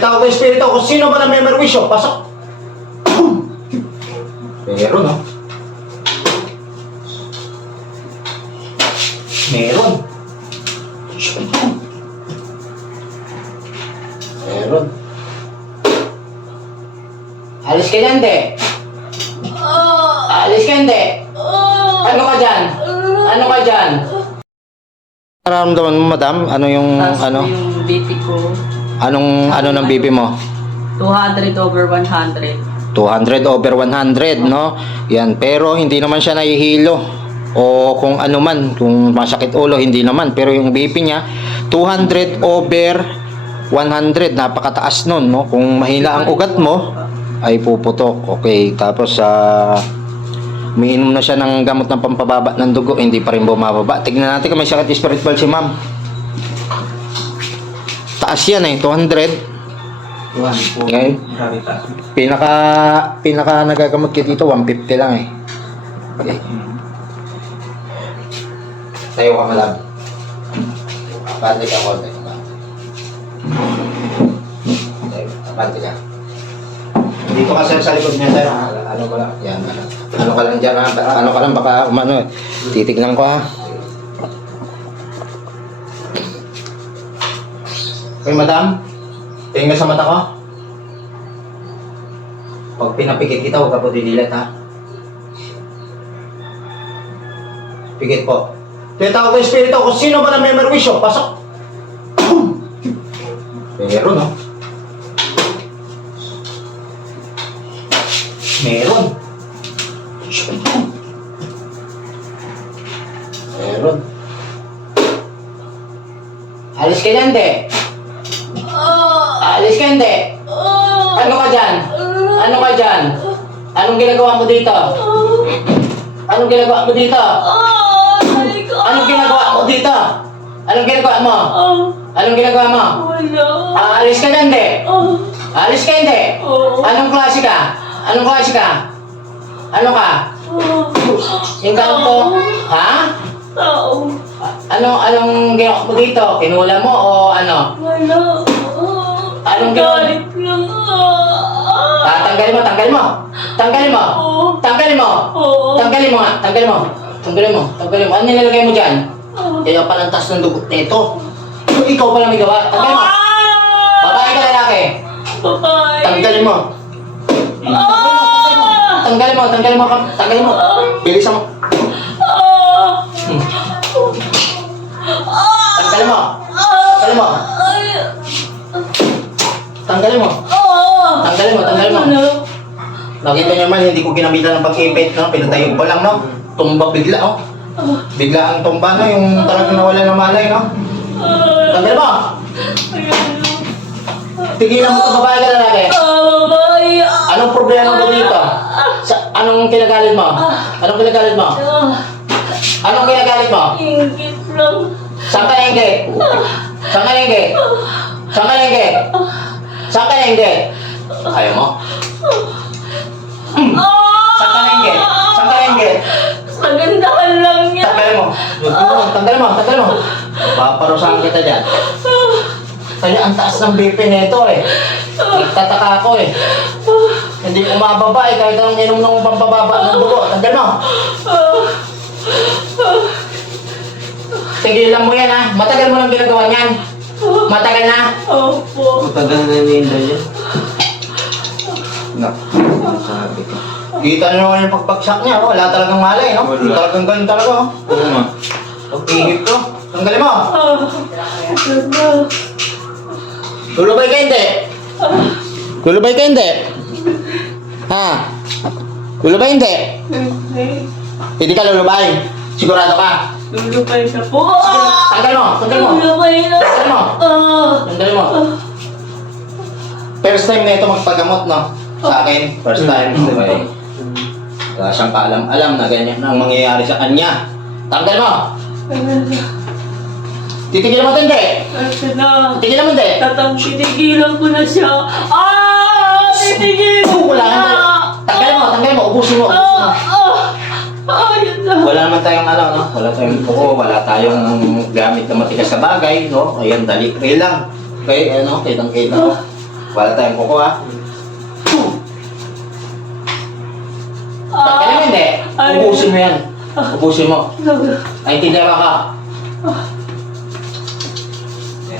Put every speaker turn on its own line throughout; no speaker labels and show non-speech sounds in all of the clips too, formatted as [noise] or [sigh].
Tawag ko yung espiritu kung sino ba na may merwisyo. Pasok. Meron, no? Meron. Meron. Alis ka dyan, de. Alis ka, de. Ano ka dyan? Ano ka dyan? Nararamdaman mo, madam? Ano yung,
Tapos
ano?
yung BP ko,
Anong, ano ng BP mo?
200 over 100.
200 over 100, no? Yan, pero hindi naman siya nahihilo. O kung ano man, kung masakit ulo, hindi naman. Pero yung BP niya, 200 over 100, napakataas nun, no? Kung mahina ang ugat mo, ay puputok. Okay, tapos sa umiinom na siya ng gamot ng pampababa ng dugo, hindi pa rin bumababa. Tignan natin kung may sakit spiritual si ma'am. Taas yan eh, 200. Okay. Pinaka pinaka nagagamot ko dito 150 lang eh. Okay. Tayo ka malam. Abante ka konti. Abante ka. Dito ka sir sa likod niya sir. ha? Ano ka lang? Yan. Ano, ano ka lang dyan ha? Ano ka lang baka umano. Titignan ko ha. Okay, madam. Tingnan sa mata ko. Pag pinapikit kita, huwag ka po didilat, ha? Pikit po. Tinatawag ko yung espiritu kung sino ba na may merwisyo. Pasok! [clears throat] Meron, no? Meron. Meron. Alis ka dyan, de. Alis ka, de. Ano ka dyan? Ano ka dyan? Anong ginagawa mo dito? Anong ginagawa mo dito? Anong ginagawa mo dito? Anong ginagawa mo? Anong ginagawa mo? Aalis ka na hindi? Aalis ka hindi? Anong klase ka? Anong klase ka? Ano ka? Yung kampo? Ha? Anong, anong ginawa mo dito? Kinula mo o ano? Anong
Galit lang
Ah, tanggalin mo, tanggalin mo. Tanggalin mo. Tanggalin mo.
Oo.
Tanggalin mo nga, tanggalin mo. Tanggalin mo, tanggalin mo. Ano nilalagay mo dyan? Kaya pala ang taas ng dugot nito. Ikaw pala may gawa. Tanggalin mo. Babae ka lalaki. Tanggalin mo. Tanggalin mo, tanggalin mo, tanggalin mo. Bilisan mo. Hmm. Tanggalin mo. Tanggalin mo. Tanggalin mo. Tanggalin mo, tanggalin mo. Nakita niyo man, hindi ko ginamitan ng pag-ipit, no? Pinatayo ko lang, no? Tumba bigla, oh. Bigla ang tumba, no? Yung talagang nawala ng malay, no? Tanggalin mo. Tigilan mo ito, babae ka lalaki. Anong problema mo dito? Sa, anong kinagalit mo? Anong kinagalit mo? Anong kinagalit mo?
Ingit lang.
Saan ka nainggit? Saan ka nainggit? Saan ka nainggit? Saan ka? Ayaw mo? Saan ka nainggit? Saan ka
lang niya.
Tanggalin mo. Tanggalin mo, tanggalin mo. Paparusahan kita dyan. Kaya ang taas ng BP nito eh. Nagtataka ako eh. Hindi umababa eh, kahit anong inom ng pampababa ng dugo. Tanggal mo. Tigilan mo yan ha. Matagal mo lang ginagawa niyan. Matagal na.
Opo.
Matagal na ninda yan. Nak, sabi ko.
Kita nyo naman yung pagpagsak niya. oh. Wala talagang malay, no?
Wala.
Talagang ganun talaga. oh.
Oo nga.
Pag-ihip ko. Tanggalin mo. Lulubay ka hindi. Lulubay ka hindi. Ha? Lulubay hindi. Hindi ka lulubay. Sigurado ka.
Lulupay na po.
Tanggal mo. Tanggal mo.
Lulupay na.
Tanggal mo.
Ah.
Tanggal mo. First time na ito magpagamot, no? Sa akin. First time. Di ba eh? Wala siyang kaalam-alam na ganyan ang mangyayari sa kanya. Tanggal mo. Titigil mo ito hindi.
Na.
Titigil mo hindi.
Tatang titigilan ko na siya. Ah! Titigilan ko na.
naman. Tanggalin mo, ubusin mo. ubusin mo.
Ah! Ah! Ah!
Wala naman tayong ano, no? Wala tayong buko, wala tayong gamit na matigas na bagay, no? Ayan, dali. Kaya lang. Okay, ano, kitang kita ko. Wala tayong kuko ha. Tanggalin mo hindi. Ubusin mo yan. Ubusin mo. Naintindihan ka ka.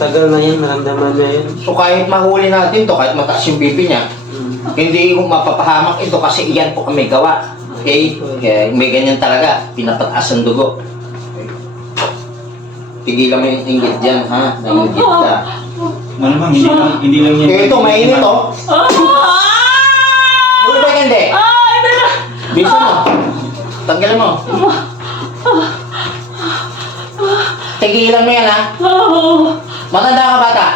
Tagal na yan, maramdaman na yun.
So kahit mahuli natin to, kahit mataas yung BP niya, hindi ko mapapahamak ito kasi iyan po kami gawa. Okay? Kaya may ganyan talaga. Pinapataas ang dugo. Tigilan mo yung inggit dyan, ha? Nainggit ka.
Malamang hindi lang, hindi lang yan.
Eh, ito, mainit to.
Ah!
Muli ba hindi?
Ah, ito na!
Bisa mo. Tanggalin mo. Tigilan mo yan, ha?
Oh,
Matanda ka bata.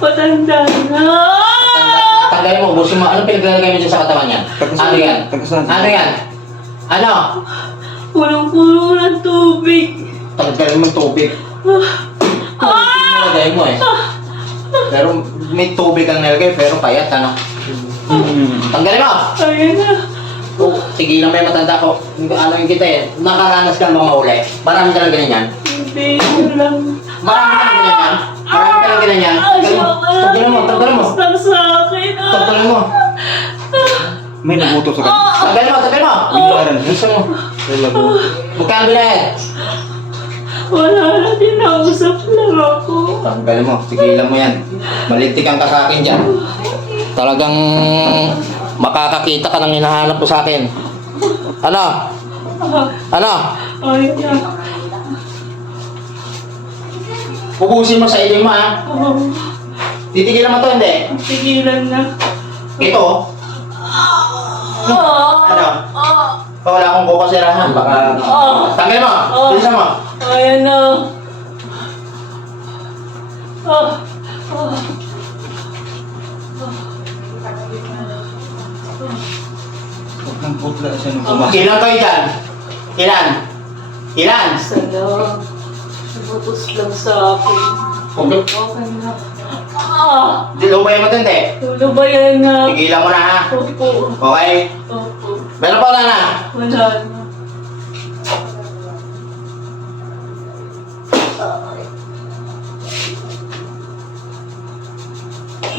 matanda na!
Tanggalin mo, ubusin mo. Ano pinaglalagay mo dyan sa katawan niyan? Ano yan?
Tagasan.
Ano yan? Ano?
Punong-puno ng tubig.
Tanggalin mo yung tubig. Tubig nilagay mo eh. Pero may tubig ang nilagay, pero payat, ano? Tanggalin mo!
Ayun na.
Oh, tigilan mo yung matanda ko. Ano yung kita eh. Nakaranas ka ng mga uli. Marami ka lang ganyan.
Hindi lang.
Marami ka lang ganyan. Marami ka lang ganyan. Tanggalin mo. Tanggalin mo. Tanggalin mo.
Lang sa akin. ah.
Tanggalin mo.
May nabuto sa kanya.
Tanggalin mo. Tanggalin mo.
Binayaran.
Gusto mo. Magkano binayad?
Wala na, dinausap lang ako.
Tanggalin mo. Tigilan mo yan. Malintikan ka sa akin dyan. Talagang makakakita ka ng hinahanap mo sa akin. Ano?
Ah,
Ano?
ayun na.
Pupusin mo sa ilin mo ha.
Oh,
Titigilan mo to hindi.
tigilan na.
Ito.
Ah,
Ano?
ah,
Pa wala akong kukasirahan. Baka...
ah.
Tanggalin mo.
Oh.
Bilisan mo.
Ayan na. Ah.
Huwag kang putla siya nung kumakas.
Ilan kayo dyan? Ilan? Ilan?
Sana. Nabutos lang sa akin.
Okay.
Okay na. Ah!
Di lumay mo tindi.
Tulubayan na.
Tigilan mo na ha.
Opo.
Okay?
Opo.
Meron pa wala na.
Wala na.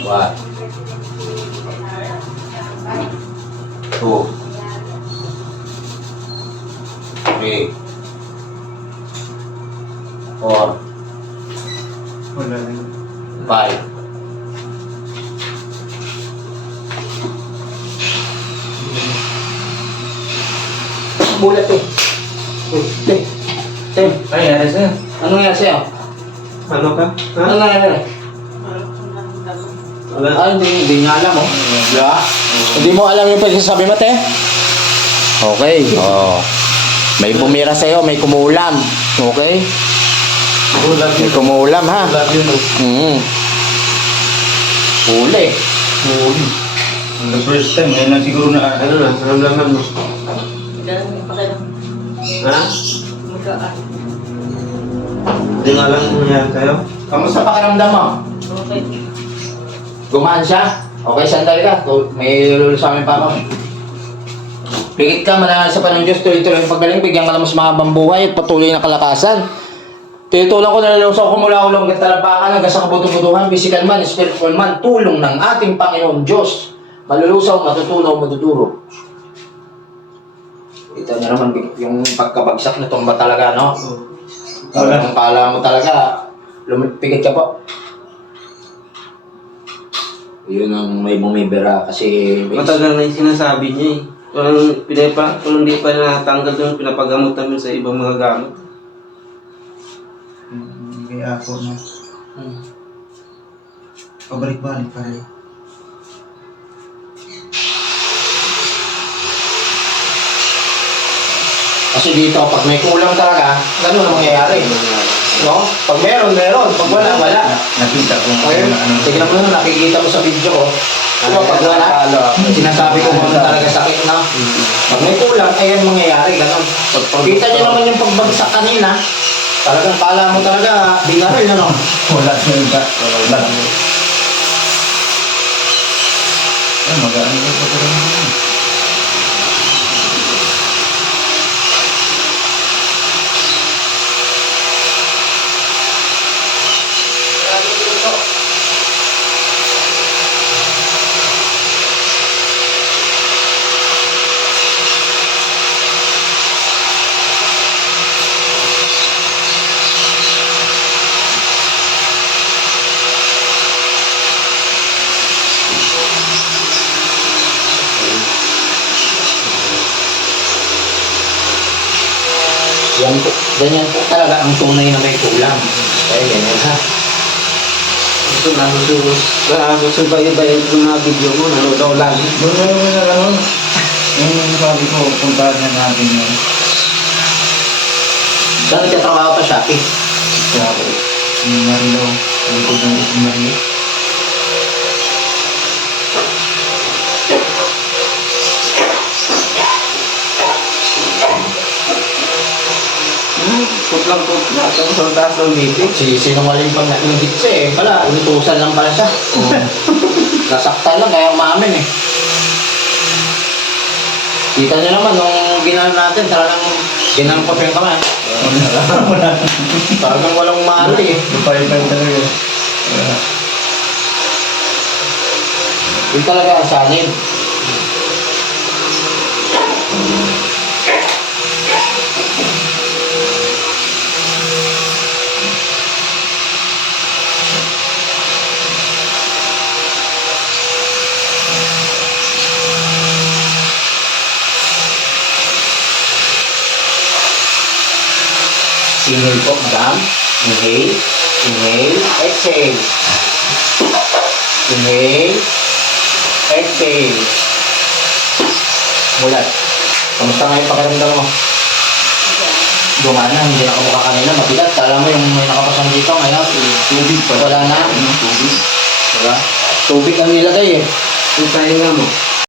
One. Two. Three. Tim,
Ay, yari sa'yo.
ano nangyari sa'yo?
Ano ka?
Ano
Ha?
nangyari?
Wala.
Ah, hindi, hindi niya alam oh. Yeah. Hindi mo alam yung pagsasabi mo, te? Okay. Oh. May bumira sa'yo, may kumulam. Okay?
Ulam
May
yun.
kumulam, ha?
Ulam yun. oh.
Mm. Huli.
Huli. The first time, ngayon lang siguro na
Ano na? Naramdaman mo?
Ganun pa kayo.
Ha?
Magaan.
Hindi nga lang nangyari kayo?
Kamusta pakiramdam mo?
Okay.
Gumaan siya? Okay, sandali ka. May lulu sa amin pa ako. Pigit ka, mananal sa panang Diyos, tuloy-tuloy ang paggaling, bigyan ka lang mas mahabang buhay at patuloy na kalakasan. Titulang ko na nilusaw ko mula ulong ng talampakan hanggang sa kabutubutuhan, physical man, spiritual man, tulong ng ating Panginoon Diyos. Malulusaw, matutunaw, maduduro. Ito niya naman yung pagkabagsak na tumba talaga, no? Talagang kala mo talaga, lumipigit ka po. Yun ang may bumibira kasi may
Matagal na yung sinasabi niya eh. Walang, pinapa, walang di pa natanggal yung pinapagamot namin sa ibang mga gamot.
Kaya ako na.
Hmm.
Pabalik-balik pa rin.
Kasi dito, pag may kulang talaga, ganun ang mangyayari. No? Pag meron, meron. Pag wala, wala.
Nakita ko nga
Okay?
ano.
Tignan mo na, nakikita mo sa video ko. Diba, pag wala, sinasabi ko ano talaga sakit na. Pag may kulang, ayan mangyayari, ganun. Pag kita niyo naman yung pagbagsak kanina, talagang kala mo talaga, rin, ano?
Wala siya yung. Wala. Ay, mag-ano ko pa rin.
Yan po, ganyan po talaga ang tunay na may kulang. Kaya ganyan ha.
Ito nasusunod. Nasusubayo-bayo ko mga video mo. Nanood ako lagi.
Na yung na ano. Yung sabi ko, puntahan na natin yun.
Saan nagtatrabaho pa Shopee?
Kaya ako, yung Marilo, yung ko ng Marilo.
Hmm, Putlang-putla. Tapos ang taas ng meeting.
Si sinungaling pang nainggit siya eh. Pala, inutusan lang pala siya. [laughs] Nasaktan lang, kaya umamin eh. Kita niyo naman, nung ginano natin, talagang ginano pa yung kamay. [laughs] Talagang walang umano eh.
Lupay-pay talaga.
Yun talaga ang sanib. Inhale po, madam. Inhale. Inhale. Exhale. Inhale. Exhale. Mulat. Kamusta nga yung pakiramdam mo? Gumana, hindi nakamukha kanina. Mabigat. Kala mo yung may nakapasan dito ngayon. Tubig pa. Wala na. Tubig. Diba? Tubig ang nilagay eh.
Yung tayo nga mo.